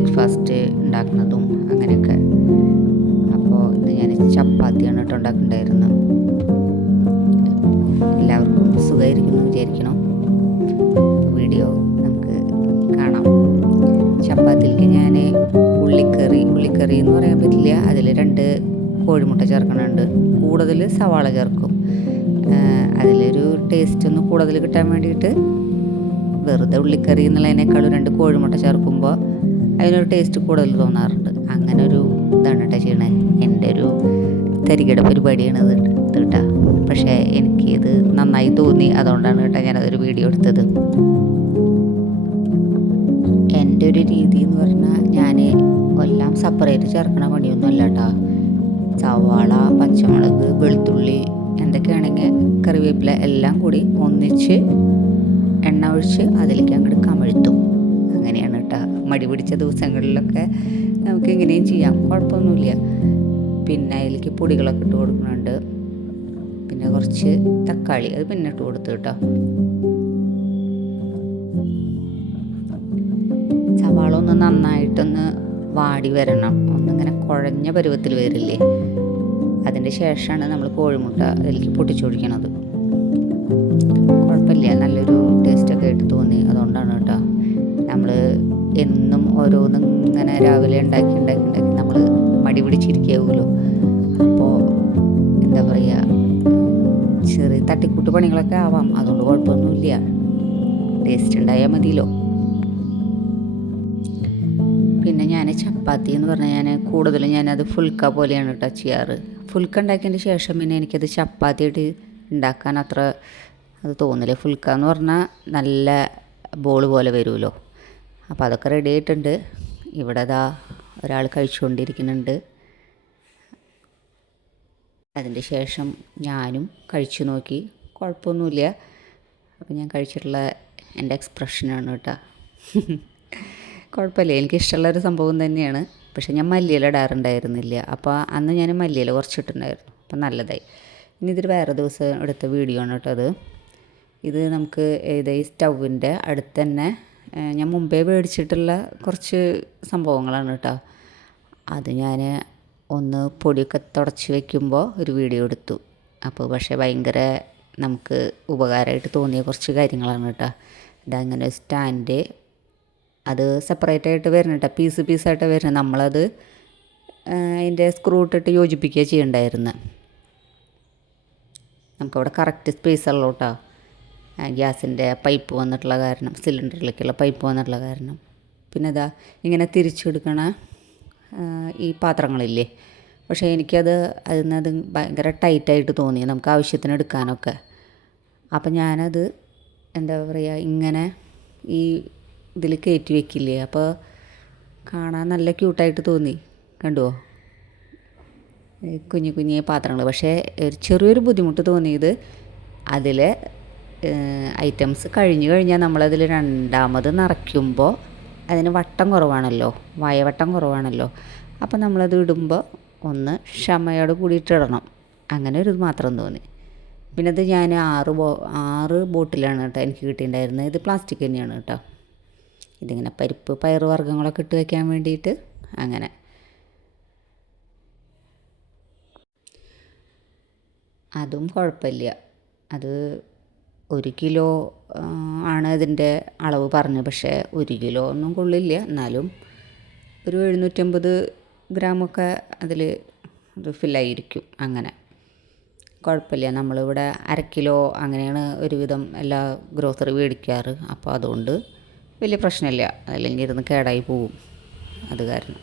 Breakfast ഉണ്ടാക്കുന്നതും അങ്ങനെയൊക്കെ. അപ്പോൾ ഇന്ന് ഞാൻ ചപ്പാത്തിയാണ് കേട്ടോ ഉണ്ടാക്കുന്നുണ്ടായിരുന്നത്. എല്ലാവർക്കും സുഖമായിരിക്കുന്നു വിചാരിക്കണം. വീഡിയോ നമുക്ക് കാണാം. ചപ്പാത്തിക്ക് ഞാൻ ഉള്ളിക്കറി എന്ന് പറയാൻ പറ്റില്ല, അതിൽ 2 കോഴിമുട്ട ചേർക്കണുണ്ട്. കൂടുതൽ സവാള ചേർക്കും. അതിലൊരു ടേസ്റ്റ് ഒന്ന് കൂടുതൽ കിട്ടാൻ വേണ്ടിയിട്ട് വെറുതെ ഉള്ളിക്കറി എന്നുള്ളതിനേക്കാളും 2 കോഴിമുട്ട ചേർക്കുമ്പോൾ അതിനൊരു ടേസ്റ്റ് കൂടുതൽ തോന്നാറുണ്ട്. അങ്ങനെ ഒരു ഇതാണ് കേട്ടോ ചെയ്യണത്. എൻ്റെ ഒരു തരികിട പരിപാടിയാണ് ഇത് കേട്ടോ. പക്ഷേ എനിക്കിത് നന്നായി തോന്നി, അതുകൊണ്ടാണ് കേട്ടോ ഞാനതൊരു വീഡിയോ എടുത്തത്. എൻ്റെ ഒരു രീതി എന്ന് പറഞ്ഞാൽ ഞാൻ എല്ലാം സെപ്പറേറ്റ് ചേർക്കണ പണിയൊന്നുമല്ല കേട്ടോ. സവാള, പച്ചമുളക്, വെളുത്തുള്ളി എന്തൊക്കെയാണെങ്കിൽ കറിവേപ്പില എല്ലാം കൂടി ഒന്നിച്ച് എണ്ണ ഒഴിച്ച് അതിലേക്ക് അങ്ങോട്ട് കമഴ്ത്തും. അങ്ങനെയാണ് കേട്ടോ. മടി പിടിച്ച ദിവസങ്ങളിലൊക്കെ നമുക്ക് ഇങ്ങനെയും ചെയ്യാം, കുഴപ്പമൊന്നുമില്ല. പിന്നെ അതിലേക്ക് പൊടികളൊക്കെ ഇട്ട് കൊടുക്കുന്നുണ്ട്. പിന്നെ കുറച്ച് തക്കാളി അത് പിന്നെ ഇട്ട് കൊടുത്തു കേട്ടോ. സവാള ഒന്ന് നന്നായിട്ടൊന്ന് വാടി വരണം, ഒന്നിങ്ങനെ കുഴഞ്ഞ പരുവത്തിൽ വരില്ലേ, അതിൻ്റെ ശേഷമാണ് നമ്മൾ കോഴിമുട്ട അതിലേക്ക് പൊട്ടിച്ചൊഴിക്കണത്. കുഴപ്പമില്ല, നല്ലൊരു ടേസ്റ്റൊക്കെ ആയിട്ട് തോന്നി. അതുകൊണ്ടാണ് കേട്ടോ നമ്മൾ എന്നും ഓരോന്നും ഇങ്ങനെ രാവിലെ ഉണ്ടാക്കി നമ്മൾ മടി പിടിച്ചിരിക്കുമല്ലോ. അപ്പോൾ എന്താ പറയുക, ചെറിയ തട്ടിക്കൂട്ട് പണികളൊക്കെ ആവാം, അതുകൊണ്ട് കുഴപ്പമൊന്നുമില്ല. ടേസ്റ്റ് ഉണ്ടായാൽ മതിയല്ലോ. പിന്നെ ഞാൻ ചപ്പാത്തി എന്ന് പറഞ്ഞാൽ ഞാൻ കൂടുതലും ഞാനത് ഫുൽക്ക പോലെയാണ് കേട്ടോ ചെയ്യാറ്. ഫുൽക്ക ഉണ്ടാക്കിയതിന് ശേഷം പിന്നെ എനിക്കത് ചപ്പാത്തിയായിട്ട് ഉണ്ടാക്കാൻ അത്ര അത് തോന്നില്ല. ഫുൽക്ക എന്ന് പറഞ്ഞാൽ നല്ല ബോൾ പോലെ വരുമല്ലോ. അപ്പോൾ അതൊക്കെ റെഡി ആയിട്ടുണ്ട്. ഇവിടെ ദാ ഒരാൾ കഴിച്ചുകൊണ്ടിരിക്കുന്നുണ്ട്. അതിൻ്റെ ശേഷം ഞാനും കഴിച്ചു നോക്കി, കുഴപ്പമൊന്നുമില്ല. അപ്പോൾ ഞാൻ കഴിച്ചിട്ടുള്ള എൻ്റെ എക്സ്പ്രഷനാണ് കേട്ടോ. കുഴപ്പമില്ല, എനിക്കിഷ്ടമുള്ളൊരു സംഭവം തന്നെയാണ്. പക്ഷേ ഞാൻ മല്ലിയില ഇടാറുണ്ടായിരുന്നില്ല. അപ്പോൾ അന്ന് ഞാൻ മല്ലിയില കുറച്ചിട്ടുണ്ടായിരുന്നു. അപ്പം നല്ലതായി. ഇനി ഇതൊരു വേറെ ദിവസം എടുത്ത വീഡിയോ ആണ് കേട്ടോ അത്. ഇത് നമുക്ക് ഈ സ്റ്റൗവിൻ്റെ അടുത്ത് തന്നെ ഞാൻ മുമ്പേ മേടിച്ചിട്ടുള്ള കുറച്ച് സംഭവങ്ങളാണ് കേട്ടോ. അത് ഞാൻ ഒന്ന് പൊടിയൊക്കെ തുടച്ച് വയ്ക്കുമ്പോൾ ഒരു വീഡിയോ എടുത്തു. അപ്പോൾ പക്ഷേ ഭയങ്കര നമുക്ക് ഉപകാരമായിട്ട് തോന്നിയ കുറച്ച് കാര്യങ്ങളാണ് കേട്ടോ. ഇതങ്ങനെ സ്റ്റാൻഡ്, അത് സെപ്പറേറ്റ് ആയിട്ട് വരണം കേട്ടോ, പീസായിട്ട് വരണം. നമ്മളത് അതിൻ്റെ സ്ക്രൂ ഇട്ടിട്ട് യോജിപ്പിക്കുക ചെയ്യണ്ടായിരുന്നു. നമുക്കവിടെ കറക്റ്റ് സ്പേസ് ഉള്ളൂ കേട്ടോ. ഗ്യാസിൻ്റെ പൈപ്പ് വന്നിട്ടുള്ള കാരണം, സിലിണ്ടറിലേക്കുള്ള പൈപ്പ് വന്നിട്ടുള്ള കാരണം. പിന്നെ ഇതാ ഇങ്ങനെ തിരിച്ചെടുക്കണ ഈ പാത്രങ്ങളില്ലേ, പക്ഷേ എനിക്കത് അതിനത് ഭയങ്കര ടൈറ്റായിട്ട് തോന്നി, നമുക്ക് ആവശ്യത്തിന് എടുക്കാനൊക്കെ. അപ്പം ഞാനത് എന്താ പറയുക, ഇങ്ങനെ ഈ ഇതിൽ കയറ്റി വെക്കില്ലേ, അപ്പോൾ കാണാൻ നല്ല ക്യൂട്ടായിട്ട് തോന്നി. കണ്ടുവോ, കുഞ്ഞു പാത്രങ്ങൾ. പക്ഷേ ചെറിയൊരു ബുദ്ധിമുട്ട് തോന്നിയത് അതിൽ ഐറ്റംസ് കഴിഞ്ഞാൽ നമ്മളതിൽ രണ്ടാമത് നിറയ്ക്കുമ്പോൾ അതിന് വട്ടം കുറവാണല്ലോ, വട്ടം കുറവാണല്ലോ. അപ്പോൾ നമ്മളത് ഇടുമ്പോൾ ഒന്ന് ക്ഷമയോട് കൂടിയിട്ട് ഇടണം. അങ്ങനെ ഒരു ഇത് മാത്രം തോന്നി. പിന്നെ അത് ഞാൻ 6 ബോട്ടിലാണ് കേട്ടോ എനിക്ക് കിട്ടിയിട്ടുണ്ടായിരുന്നത്. ഇത് പ്ലാസ്റ്റിക് തന്നെയാണ് കേട്ടോ. ഇതിങ്ങനെ പരിപ്പ് പയറ് വർഗ്ഗങ്ങളൊക്കെ ഇട്ട് വയ്ക്കാൻ വേണ്ടിയിട്ട്. അങ്ങനെ അതും കുഴപ്പമില്ല. അത് 1 കിലോ ആണ് അതിൻ്റെ അളവ് പറഞ്ഞത്. പക്ഷേ 1 കിലോ ഒന്നും കൊള്ളില്ല, എന്നാലും ഒരു 750 ഗ്രാമൊക്കെ അതിൽ അത് ഫില്ലായിരിക്കും. അങ്ങനെ കുഴപ്പമില്ല. നമ്മളിവിടെ 1/2 കിലോ അങ്ങനെയാണ് ഒരുവിധം എല്ലാ ഗ്രോസറി മേടിക്കാറ്. അപ്പോൾ അതുകൊണ്ട് വലിയ പ്രശ്നമില്ല, അല്ലെങ്കിൽ ഇരുന്ന് കേടായി പോവും അത് കാരണം.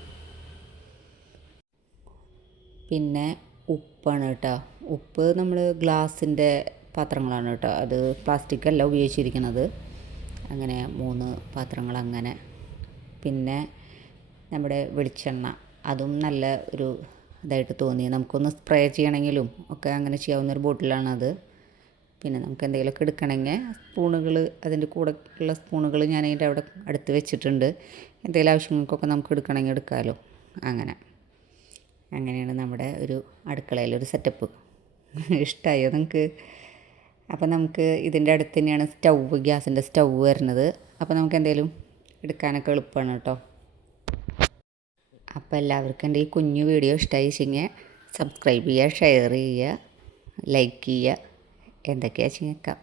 പിന്നെ ഉപ്പാണ് കേട്ടോ. ഉപ്പ് നമ്മൾ ഗ്ലാസിൻ്റെ പാത്രങ്ങളാണ് കേട്ടോ, അത് പ്ലാസ്റ്റിക് അല്ല ഉപയോഗിച്ചിരിക്കുന്നത്. അങ്ങനെ 3 പാത്രങ്ങൾ അങ്ങനെ. പിന്നെ നമ്മുടെ വെളിച്ചെണ്ണ, അതും നല്ല ഒരു ഇതായിട്ട് തോന്നി. നമുക്കൊന്ന് സ്പ്രേ ചെയ്യണമെങ്കിലും ഒക്കെ അങ്ങനെ ചെയ്യാവുന്നൊരു ബോട്ടിലാണത്. പിന്നെ നമുക്ക് എന്തെങ്കിലുമൊക്കെ എടുക്കണമെങ്കിൽ സ്പൂണുകൾ, അതിൻ്റെ കൂടെ ഉള്ള സ്പൂണുകൾ ഞാൻ അതിൻ്റെ അവിടെ അടുത്ത് വെച്ചിട്ടുണ്ട്. എന്തെങ്കിലും ആവശ്യങ്ങൾക്കൊക്കെ നമുക്ക് എടുക്കണമെങ്കിൽ എടുക്കാമല്ലോ. അങ്ങനെയാണ് നമ്മുടെ ഒരു അടുക്കളയിലൊരു സെറ്റപ്പ്. ഇഷ്ടമായോ നിങ്ങൾക്ക്? അപ്പോൾ നമുക്ക് ഇതിൻ്റെ അടുത്ത് തന്നെയാണ് ഗ്യാസിൻ്റെ സ്റ്റൗ വരുന്നത്. അപ്പോൾ നമുക്ക് എന്തെങ്കിലും എടുക്കാനൊക്കെ എളുപ്പമാണ് കേട്ടോ. അപ്പോൾ എല്ലാവർക്കും എൻ്റെ ഈ കുഞ്ഞു വീഡിയോ ഇഷ്ടമായി വെച്ചെങ്കിൽ സബ്സ്ക്രൈബ് ചെയ്യുക, ഷെയർ ചെയ്യുക, ലൈക്ക് ചെയ്യുക, എന്തൊക്കെയാ വെച്ചേക്കാം.